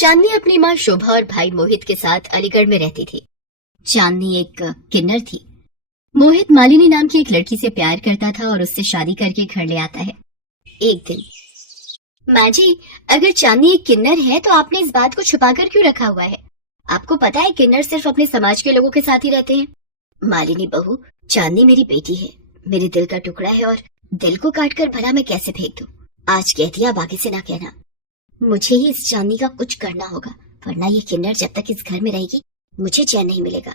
चांदनी अपनी माँ शोभा और भाई मोहित के साथ अलीगढ़ में रहती थी। चांदनी एक किन्नर थी। मोहित मालिनी नाम की एक लड़की से प्यार करता था और उससे शादी करके घर ले आता है। एक दिन, माँ जी, अगर चांदनी एक किन्नर है तो आपने इस बात को छुपाकर क्यों रखा हुआ है? आपको पता है किन्नर सिर्फ अपने समाज के लोगों के साथ ही रहते हैं। मालिनी बहू, चांदनी मेरी बेटी है, मेरे दिल का टुकड़ा है और दिल को काटकर भला मैं कैसे फेंक दूं? आज कह दिया, बाकी से ना कहना। मुझे ही इस चांदनी का कुछ करना होगा, वरना ये किन्नर जब तक इस घर में रहेगी मुझे चैन नहीं मिलेगा।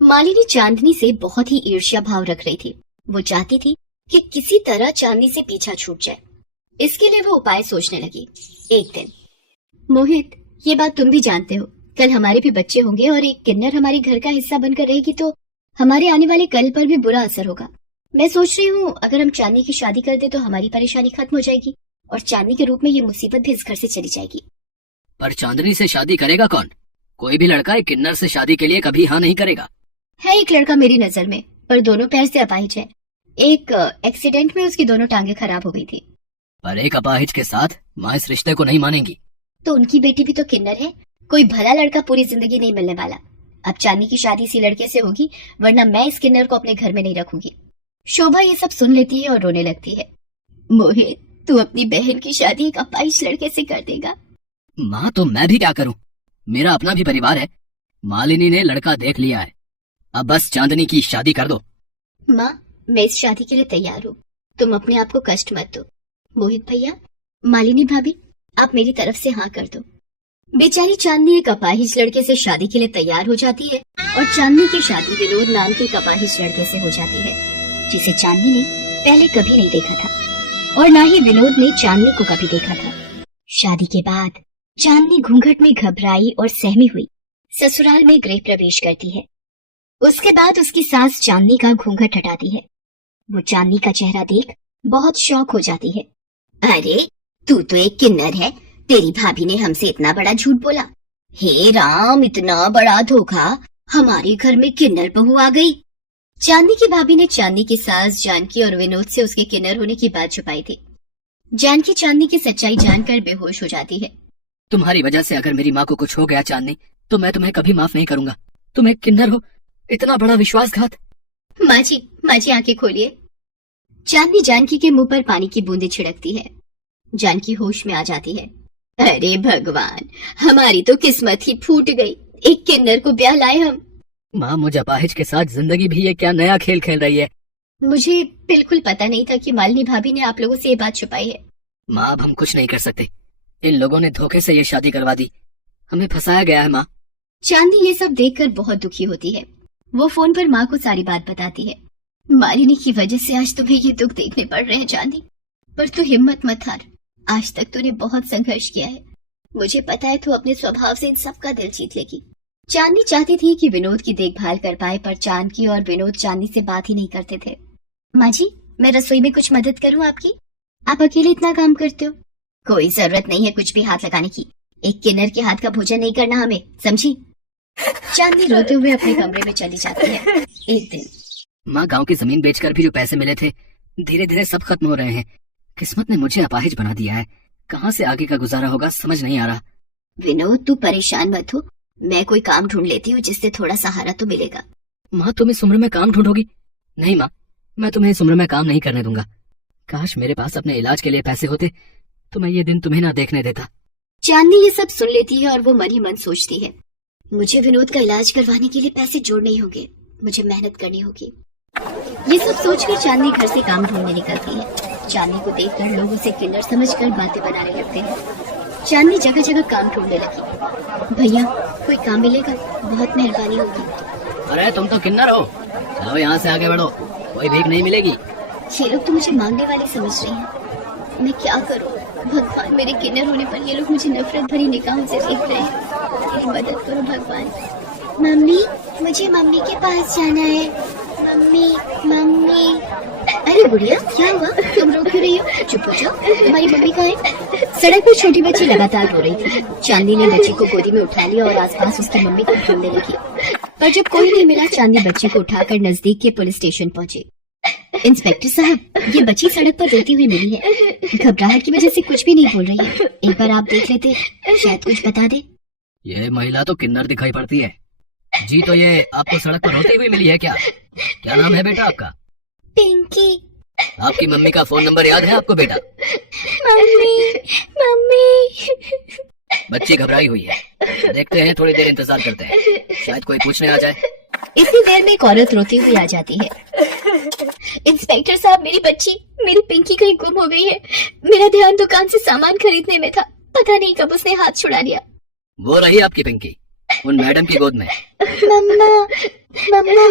मालिनी चांदनी से बहुत ही ईर्ष्या भाव रख रही थी। वो चाहती थी कि किसी तरह चांदनी से पीछा छूट जाए। इसके लिए वो उपाय सोचने लगी। एक दिन, मोहित, ये बात तुम भी जानते हो, कल हमारे भी बच्चे होंगे और एक किन्नर हमारे घर का हिस्सा बनकर रहेगी तो हमारे आने वाले कल पर भी बुरा असर होगा। मैं सोच रही हूँ अगर हम चांदनी की शादी कर दे तो हमारी परेशानी खत्म हो जाएगी और चांदनी के रूप में ये मुसीबत भी इस घर से चली जाएगी। पर चांदनी से शादी करेगा कौन? कोई भी लड़का एक किन्नर से शादी के लिए कभी हाँ नहीं करेगा। है एक लड़का मेरी नजर में, पर दोनों पैर से अपाहिज है। एक एक्सीडेंट में उसकी दोनों टांगे खराब हो गई थी। पर एक अपाहिज के साथ माँ इस रिश्ते को नहीं मानेंगी। तो उनकी बेटी भी तो किन्नर है, कोई भला लड़का पूरी जिंदगी नहीं मिलने वाला। अब चांदनी की शादी इसी लड़के से होगी, वरना मैं इस किन्नर को अपने घर में नहीं रखूंगी। शोभा ये सब सुन लेती है और रोने लगती है। मोहित, तू अपनी बहन की शादी एक अपाहिज लड़के से कर देगा? माँ, तो मैं भी क्या करूँ? मेरा अपना भी परिवार है। मालिनी ने लड़का देख लिया है, अब बस चांदनी की शादी कर दो। माँ, मैं इस शादी के लिए तैयार हूँ, तुम अपने आप को कष्ट मत दो। मोहित भैया, मालिनी भाभी, आप मेरी तरफ से हाँ कर दो। बेचारी चांदनी एक अपाहिज लड़के से शादी के लिए तैयार हो जाती है और चांदनी की शादी विनोद नाम के एक अपाहिज लड़के से हो जाती है, जिसे चांदनी ने पहले कभी नहीं देखा था और ना ही विनोद ने चांदनी को कभी देखा था। शादी के बाद चांदनी घूंघट में घबराई और सहमी हुई ससुराल में गृह प्रवेश करती है। उसके बाद उसकी सास चांदनी का घूंघट हटाती है। वो चांदनी का चेहरा देख बहुत शौक हो जाती है। अरे, तू तो एक किन्नर है, तेरी भाभी ने हमसे इतना बड़ा झूठ बोला। हे राम, इतना बड़ा धोखा, हमारे घर में किन्नर बहू आ गई। चांदनी की भाभी ने चांदनी की सास जानकी और विनोद से उसके किन्नर होने की बात छुपाई थी। जानकी चांदनी की सच्चाई जानकर बेहोश हो जाती है। तुम्हारी वजह से अगर मेरी माँ को कुछ हो गया चांदनी, तो मैं तुम्हें कभी माफ नहीं करूंगा। तुम एक किन्नर हो, इतना बड़ा विश्वासघात। माँ जी आंखें खोलिए। चांदनी जानकी के मुंह पर पानी की बूंदें छिड़कती है। जानकी होश में आ जाती है। अरे भगवान, हमारी तो किस्मत ही फूट गई, एक किन्नर को ब्याह लाए हम। माँ, मुझे अपाहिज के साथ जिंदगी भी ये क्या नया खेल खेल रही है? मुझे बिल्कुल पता नहीं था कि मालिनी भाभी ने आप लोगों से ये बात छुपाई है। माँ, अब हम कुछ नहीं कर सकते। इन लोगों ने धोखे से ये शादी करवा दी, हमें फंसाया गया है। माँ, चांदनी ये सब देखकर बहुत दुखी होती है। वो फोन पर माँ को सारी बात बताती है। मालिनी की वजह से आज तुम्हें ये दुख देखने पड़ रहे हैं चांदनी, पर तू हिम्मत मत हार। आज तक तूने बहुत संघर्ष किया है, मुझे पता है तू अपने स्वभाव से इन सब का दिल जीत लेगी। चांदनी चाहती थी कि विनोद की देखभाल कर पाए, पर जानकी और विनोद चांदनी से बात ही नहीं करते थे। माँ जी, मैं रसोई में कुछ मदद करूँ आपकी? आप अकेले इतना काम करते हो। कोई जरूरत नहीं है कुछ भी हाथ लगाने की, एक किन्नर के हाथ का भोजन नहीं करना हमें, समझी? चांदनी रोते हुए अपने कमरे में चली जाती है। एक दिन, माँ, गांव की जमीन बेचकर भी जो पैसे मिले थे धीरे धीरे सब खत्म हो रहे हैं। किस्मत ने मुझे अपाहिज बना दिया है, कहाँ से आगे का गुजारा होगा समझ नहीं आ रहा। विनोद, तू परेशान मत हो, मैं कोई काम ढूंढ लेती हूँ जिससे थोड़ा सहारा तो मिलेगा। माँ, तुम इस उम्र में काम ढूंढोगी? नहीं माँ, मैं तुम्हें इस उम्र में काम नहीं करने दूंगा। काश मेरे पास अपने इलाज के लिए पैसे होते तो मैं ये दिन तुम्हें ना देखने देता। चांदनी ये सब सुन लेती है और वो मन ही मन सोचती है, मुझे विनोद का इलाज करवाने के लिए पैसे जोड़ने होंगे, मुझे मेहनत करनी होगी। ये सब सोचकर चांदनी घर से काम ढूंढने निकलती है। चांदनी को देखकर लोग उसे किन्नर समझकर बातें बनाने लगते हैं। चांदनी जगह जगह काम ढूंढने लगी। भैया, कोई काम मिलेगा? बहुत मेहरबानी होगी। अरे तुम तो किन्नर हो, चलो यहाँ से आगे बढ़ो, कोई भीख नहीं मिलेगी। ये लोग तो मुझे मांगने वाले समझ रहे हैं, मैं क्या करूँ? भगवान, मेरे किन्नर होने पर ये लोग मुझे नफरत भरी निगाहों से देख रहे हैं, मेरी मदद करो भगवान। मम्मी, मुझे मम्मी के पास जाना है। Mummy, mummy. अरे बुढ़िया, क्या हुआ? तुम रो क्यों रही हो? चुप हो जाओ, तुम्हारी मम्मी कहाँ है? सड़क पर छोटी बच्ची लगातार रो रही थी। चांदनी ने बच्ची को गोदी में उठा लिया और आसपास उसकी मम्मी को ढूंढने लगी, पर जब कोई नहीं मिला, चांदनी बच्ची को उठाकर नजदीक के पुलिस स्टेशन पहुंची। इंस्पेक्टर साहब, ये बच्ची सड़क पर रोती हुई मिली है, घबराहट की वजह से कुछ भी नहीं बोल रही है, एक बार आप देख लेते, शायद कुछ बता दे। ये महिला तो किन्नर दिखाई पड़ती है। जी, तो ये आपको सड़क पर रोती हुई मिली है क्या? क्या नाम है बेटा आपका? पिंकी। आपकी मम्मी का फोन नंबर याद है आपको बेटा? Mummy, mummy. बच्ची घबराई हुई है, देखते हैं, थोड़ी देर इंतजार करते हैं, शायद कोई पूछने आ जाए। इतनी देर में एक औरत रोती हुई आ जाती है। इंस्पेक्टर साहब, मेरी बच्ची, मेरी पिंकी कहीं गुम हो गई है। मेरा ध्यान दुकान से सामान खरीदने में था, पता नहीं कब उसने हाथ छुड़ा लिया। वो रही आपकी पिंकी, उन मैडम की गोद में। मम्मा, मम्मा।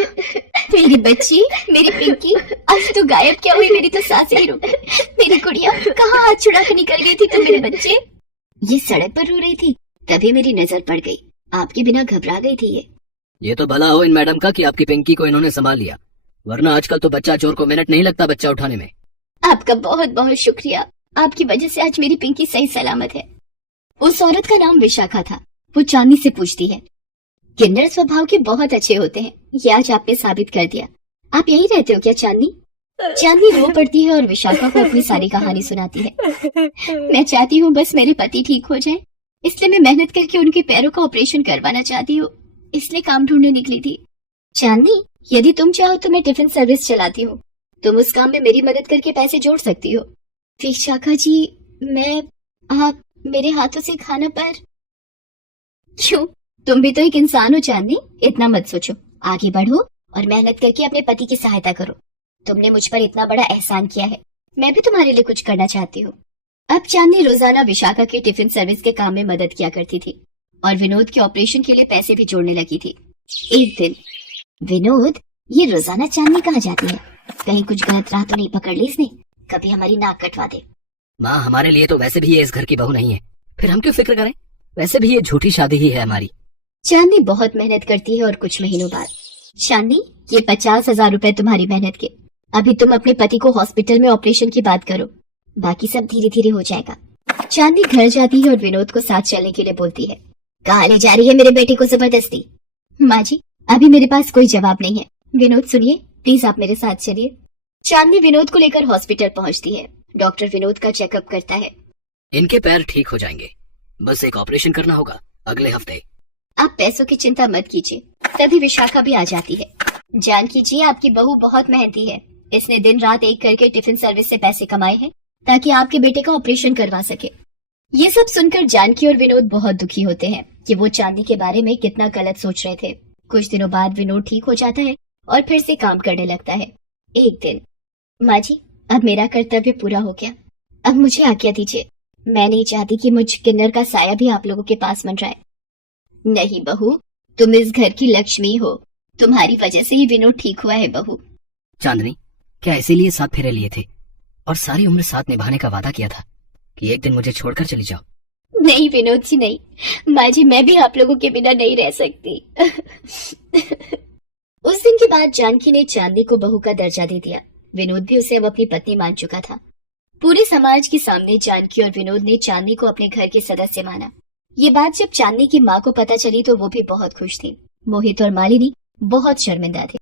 मेरी बच्ची, मेरी पिंकी, आज तो गायब क्या हुई? मेरी तो सांसें ही रुक गई। मेरी गुड़िया कहाँ हाथ छुड़ा कर निकल गई थी तुम मेरे बच्चे? ये सड़क पर रो रही थी, तभी मेरी नजर पड़ गई। आपके बिना घबरा गई थी ये तो भला हो इन मैडम का कि आपकी पिंकी को इन्होंने संभाल लिया, वरना आजकल तो बच्चा चोर को मिनट नहीं लगता बच्चा उठाने में। आपका बहुत बहुत शुक्रिया, आपकी वजह से आज मेरी पिंकी सही सलामत है। उस औरत का नाम विशाखा था। वो चांदनी से पूछती है, किन्नर स्वभाव के बहुत अच्छे होते हैं, ये आज आपने साबित कर दिया। आप यहीं रहते हो क्या चांदनी? चांदनी रो पड़ती है और विशाखा को अपनी सारी कहानी सुनाती है। मैं चाहती हूँ बस मेरे पति ठीक हो जाए, इसलिए मैं मेहनत करके उनके पैरों का ऑपरेशन करवाना चाहती हूँ, इसलिए काम ढूंढने निकली थी। चांदनी, यदि तुम चाहो तो मैं टिफिन सर्विस चलाती हूँ, तुम उस काम में मेरी मदद करके पैसे जोड़ सकती हो। विशाखा जी, आप मेरे हाथों से खाना पर। क्यों, तुम भी तो एक इंसान हो चांदनी, इतना मत सोचो, आगे बढ़ो और मेहनत करके अपने पति की सहायता करो। तुमने मुझ पर इतना बड़ा एहसान किया है, मैं भी तुम्हारे लिए कुछ करना चाहती हूँ। अब चांदनी रोजाना विशाखा के टिफिन सर्विस के काम में मदद किया करती थी और विनोद के ऑपरेशन के लिए पैसे भी जोड़ने लगी थी। एक दिन, विनोद, ये रोजाना चांदनी कहाँ जाती है? कहीं कुछ गलत राह तो नहीं पकड़ ली इसने? कभी हमारी नाक कटवा दे। माँ, हमारे लिए तो वैसे भी ये इस घर की बहू नहीं है, फिर हम क्यों फिक्र करें? वैसे भी ये झूठी शादी ही है हमारी। चांदनी बहुत मेहनत करती है और कुछ महीनों बाद, चांदनी, ये 50,000 रुपए तुम्हारी मेहनत के। अभी तुम अपने पति को हॉस्पिटल में ऑपरेशन की बात करो, बाकी सब धीरे धीरे हो जाएगा। चांदनी घर जाती है और विनोद को साथ चलने के लिए बोलती है। कहाँ ले जा रही है मेरे बेटे को जबरदस्ती? माँ जी, अभी मेरे पास कोई जवाब नहीं है। विनोद सुनिए, प्लीज आप मेरे साथ चलिए। चांदनी विनोद को लेकर हॉस्पिटल पहुंचती है। डॉक्टर विनोद का चेकअप करता है। इनके पैर ठीक हो जाएंगे, बस एक ऑपरेशन करना होगा अगले हफ्ते। आप पैसों की चिंता मत कीजिए। तभी विशाखा भी आ जाती है। जानकी जी, आपकी बहू बहुत मेहनती है, इसने दिन रात एक करके टिफिन सर्विस से पैसे कमाए हैं ताकि आपके बेटे का ऑपरेशन करवा सके। ये सब सुनकर जानकी और विनोद बहुत दुखी होते हैं कि वो चांदनी के बारे में कितना गलत सोच रहे थे। कुछ दिनों बाद विनोद ठीक हो जाता है और फिर से काम करने लगता है। एक दिन, माँ जी, अब मेरा कर्तव्य पूरा हो गया, अब मुझे आज्ञा दीजिए। मैं नहीं चाहती कि मुझ किन्नर का साया भी आप लोगों के पास मंडराए। नहीं बहू, तुम इस घर की लक्ष्मी हो, तुम्हारी वजह से ही विनोद ठीक हुआ है बहू। चांदनी, क्या इसीलिए 7 फेरे लिए थे और सारी उम्र साथ निभाने का वादा किया था कि एक दिन मुझे छोड़कर चली जाओ? नहीं विनोद जी, नहीं। माँ जी, मैं भी आप लोगों के बिना नहीं रह सकती। उस दिन के बाद जानकी ने चांदनी को बहू का दर्जा दे दिया। विनोद भी उसे अब अपनी पत्नी मान चुका था। पूरे समाज के सामने जानकी और विनोद ने चांदनी को अपने घर के सदस्य माना। ये बात जब चांदनी की माँ को पता चली तो वो भी बहुत खुश थी। मोहित और मालिनी बहुत शर्मिंदा थे।